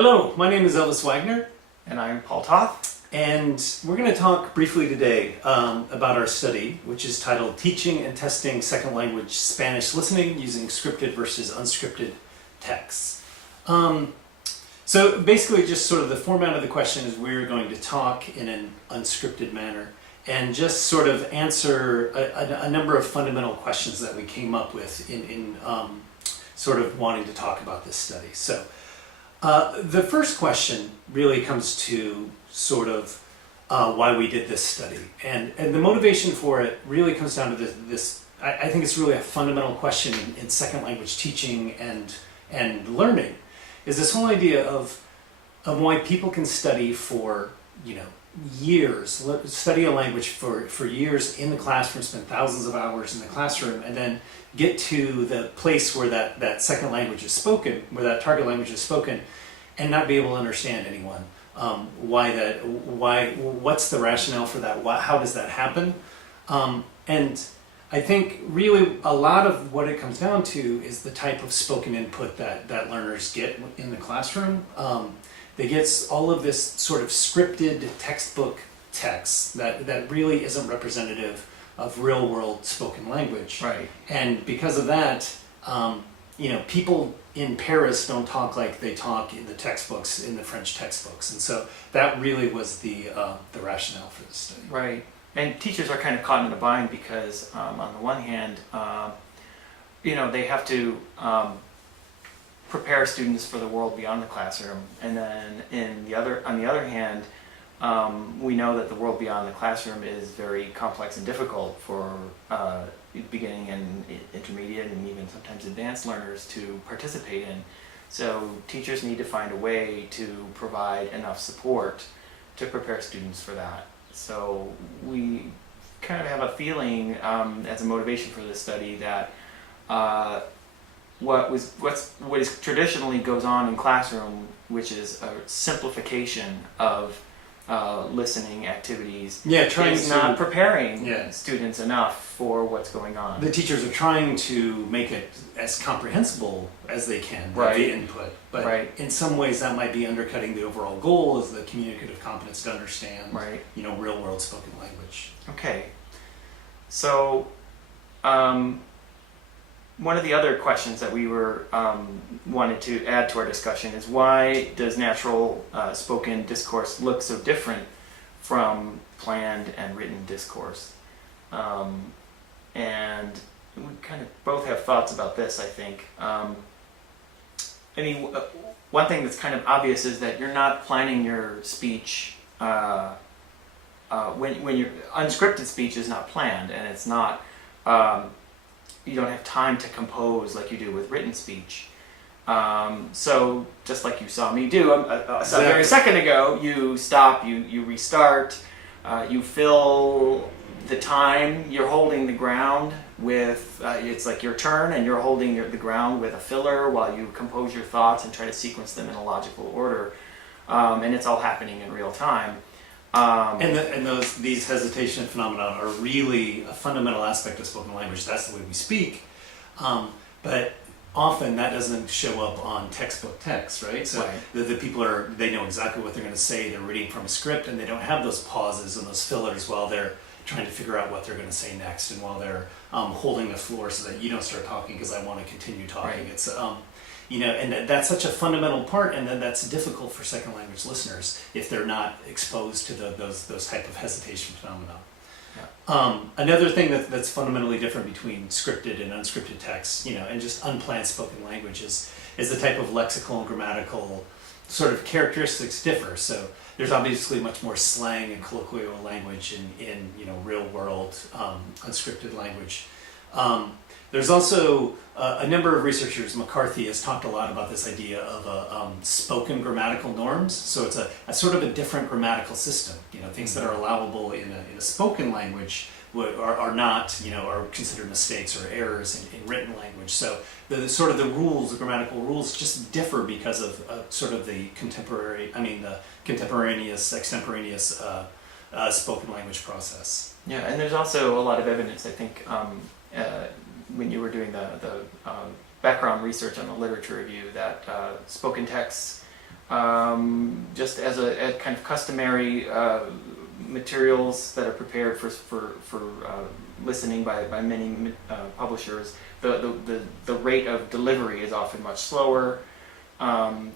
Hello, my name is Elvis Wagner, And I'm Paul Toth. and we're going to talk briefly today about our study, which is titled Teaching and Testing Second Language Spanish Listening Using Scripted versus Unscripted Texts. So basically just sort of the format of the question is we're going to talk in an unscripted manner and just sort of answer a number of fundamental questions that we came up with in sort of wanting to talk about this study. So the first question really comes to sort of why we did this study. And the motivation for it really comes down to this I think it's really a fundamental question in second language teaching and learning, is this whole idea of why people can study for, years, study a language for years in the classroom, spend thousands of hours in the classroom, and then get to the place where that second language is spoken, where that target language is spoken, and not be able to understand anyone. What's the rationale for that? How does that happen? And I think really a lot of what it comes down to is the type of spoken input that learners get in the classroom. They get all of this sort of scripted textbook text that really isn't representative of real world spoken language. Right. And because of that, people in Paris don't talk like they talk in the textbooks, in the French textbooks. And so that really was the rationale for this study. Right. And teachers are kind of caught in a bind because on the one hand, they have to prepare students for the world beyond the classroom, and then on the other hand, we know that the world beyond the classroom is very complex and difficult for beginning and intermediate and even sometimes advanced learners to participate in. So teachers need to find a way to provide enough support to prepare students for that. So we kind of have a feeling as a motivation for this study that what is traditionally goes on in classroom, which is a simplification of listening activities, is not preparing students enough for what's going on. The teachers are trying to make it as comprehensible as they can, the input, but in some ways that might be undercutting the overall goal of the communicative competence to understand real world spoken language. Okay, so one of the other questions that we wanted to add to our discussion is, why does natural spoken discourse look so different from planned and written discourse? And we kind of both have thoughts about this, I think. One thing that's kind of obvious is that you're not planning your speech when your unscripted speech is not planned, and it's not. You don't have time to compose like you do with written speech. So just like you saw me do a very second ago, you stop, you restart, you fill the time, you're holding the ground with, it's like your turn and you're holding the ground with a filler while you compose your thoughts and try to sequence them in a logical order. And it's all happening in real time. These hesitation phenomena are really a fundamental aspect of spoken language. That's the way we speak, but often that doesn't show up on textbook text, right? So the people they know exactly what they're going to say. They're reading from a script, and they don't have those pauses and those fillers while they're trying to figure out what they're going to say next, and while they're holding the floor so that you don't start talking because I want to continue talking. Right. It's and that's such a fundamental part, and then that's difficult for second language listeners if they're not exposed to those type of hesitation phenomena. Yeah. Another thing that's fundamentally different between scripted and unscripted text, and just unplanned spoken language is the type of lexical and grammatical sort of characteristics differ. So there's obviously much more slang and colloquial language in real world unscripted language. There's also a number of researchers. McCarthy has talked a lot about this idea of spoken grammatical norms. So it's a sort of a different grammatical system. Things that are allowable in a spoken language are not, are considered mistakes or errors in written language. So the grammatical rules just differ because of sort of the contemporaneous, extemporaneous spoken language process. Yeah, and there's also a lot of evidence, I think, when you were doing the background research on the literature review, that spoken texts just as a kind of customary materials that are prepared for listening by many publishers. The rate of delivery is often much slower.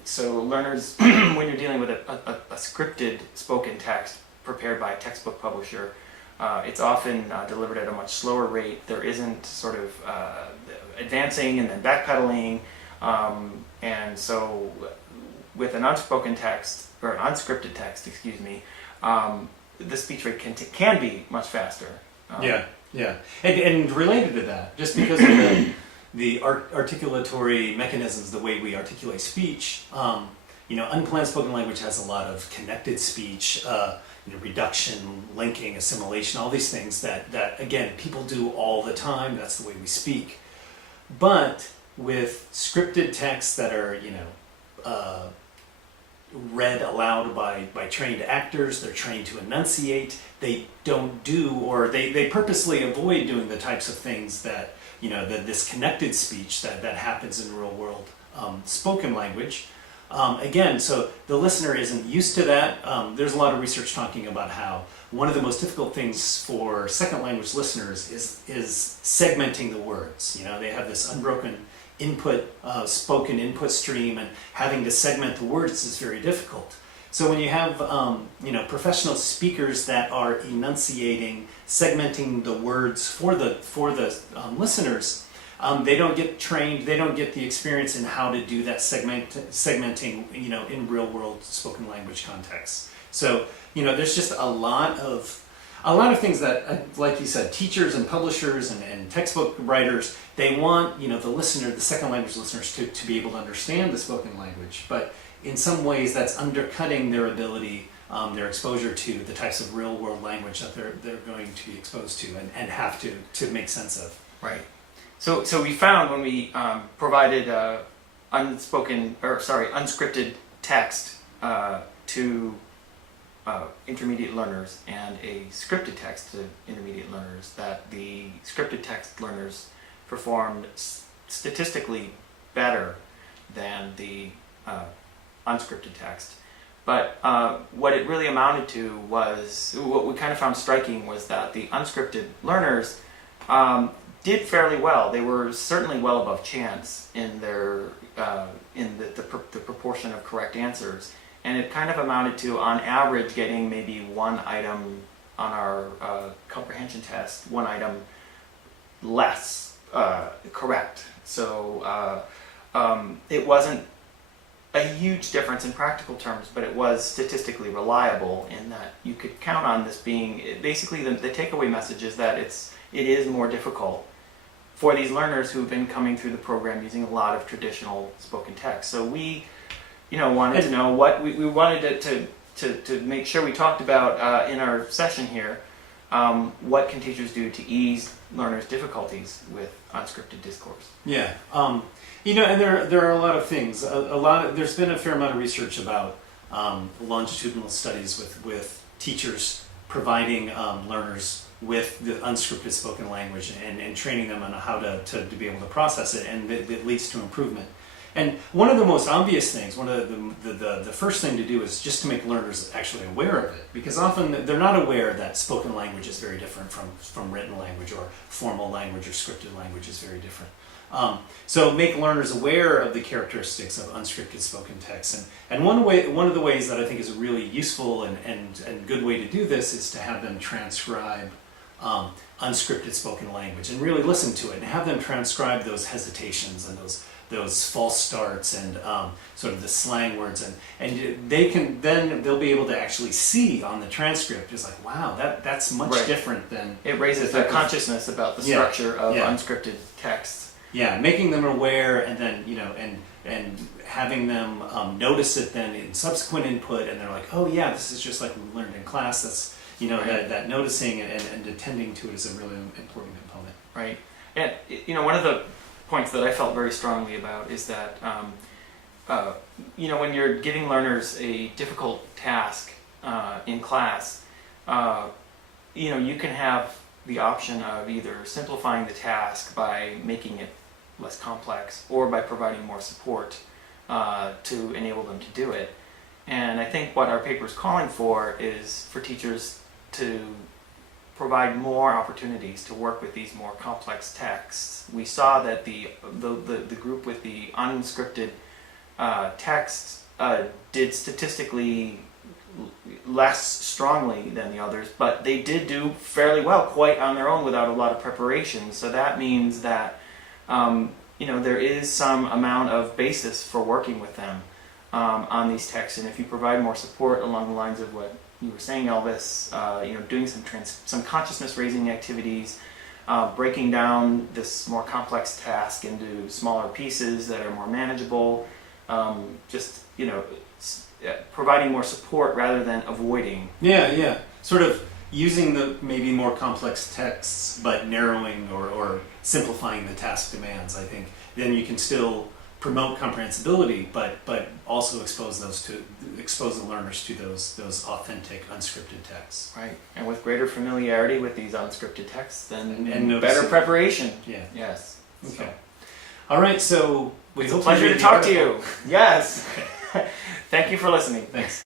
So learners, when you're dealing with a scripted spoken text prepared by a textbook publisher, it's often delivered at a much slower rate. There isn't sort of advancing and then backpedaling. And so with an unspoken text, or an unscripted text, excuse me, the speech rate can be much faster. Yeah. And related to that, just because of the articulatory mechanisms, the way we articulate speech, unplanned spoken language has a lot of connected speech, reduction, linking, assimilation, all these things that again, people do all the time. That's the way we speak. But with scripted texts that are, read aloud by trained actors, they're trained to enunciate, they don't do, or they purposely avoid doing the types of things that, this connected speech that happens in real world spoken language. Again, so the listener isn't used to that. There's a lot of research talking about how one of the most difficult things for second language listeners is segmenting the words. They have this unbroken spoken input stream, and having to segment the words is very difficult. So when you have professional speakers that are enunciating, segmenting the words for the listeners, they don't get trained, they don't get the experience in how to do that segmenting, in real world spoken language contexts. So, there's just a lot of things that, like you said, teachers and publishers and textbook writers, they want, the listener, the second language listeners to be able to understand the spoken language. But in some ways that's undercutting their ability, their exposure to the types of real world language that they're going to be exposed to and have to make sense of. Right. So we found when we provided unscripted text to intermediate learners and a scripted text to intermediate learners, that the scripted text learners performed statistically better than the unscripted text. But what it really amounted to was, what we kind of found striking was that the unscripted learners did fairly well. They were certainly well above chance in their the proportion of correct answers. And it kind of amounted to, on average, getting maybe one item on our comprehension test, one item less correct. So it wasn't a huge difference in practical terms, but it was statistically reliable in that you could count on this being, basically the takeaway message is that it is more difficult for these learners who've been coming through the program using a lot of traditional spoken text. So we wanted to know what we wanted to make sure we talked about in our session here. What can teachers do to ease learners' difficulties with unscripted discourse? Yeah, and there are a lot of things. There's been a fair amount of research about longitudinal studies with teachers providing learners with the unscripted spoken language and training them on how to be able to process it, and it leads to improvement. And one of the most obvious things, one of the first thing to do is just to make learners actually aware of it, because often they're not aware that spoken language is very different from written language, or formal language or scripted language is very different. So make learners aware of the characteristics of unscripted spoken text. And one of the ways that I think is a really useful and good way to do this is to have them transcribe unscripted spoken language and really listen to it and have them transcribe those hesitations and those false starts and sort of the slang words, and they'll be able to actually see on the transcript, it's like, wow, that's much different than... It raises their consciousness about the structure of unscripted texts. Yeah, making them aware, and then and having them notice it then in subsequent input, and they're like, oh yeah, this is just like we learned in class. That's that noticing and attending to it is a really important component. Right, and one of the points that I felt very strongly about is that when you're giving learners a difficult task in class, you can have the option of either simplifying the task by making it less complex, or by providing more support to enable them to do it. And I think what our paper is calling for is for teachers to provide more opportunities to work with these more complex texts. We saw that the group with the unscripted texts did statistically less strongly than the others, but they did do fairly well quite on their own without a lot of preparation. So that means that there is some amount of basis for working with them on these texts, and if you provide more support along the lines of what you were saying, Elvis, doing some consciousness raising activities, breaking down this more complex task into smaller pieces that are more manageable, providing more support rather than avoiding. Yeah. Sort of using the maybe more complex texts, but narrowing or simplifying the task demands. I think then you can still promote comprehensibility, but also expose the learners to those authentic unscripted texts. Right, and with greater familiarity with these unscripted texts, then and better preparation. Yeah. Yes. Okay. So. All right. So It's a pleasure to talk to you. Yes. Thank you for listening. Thanks.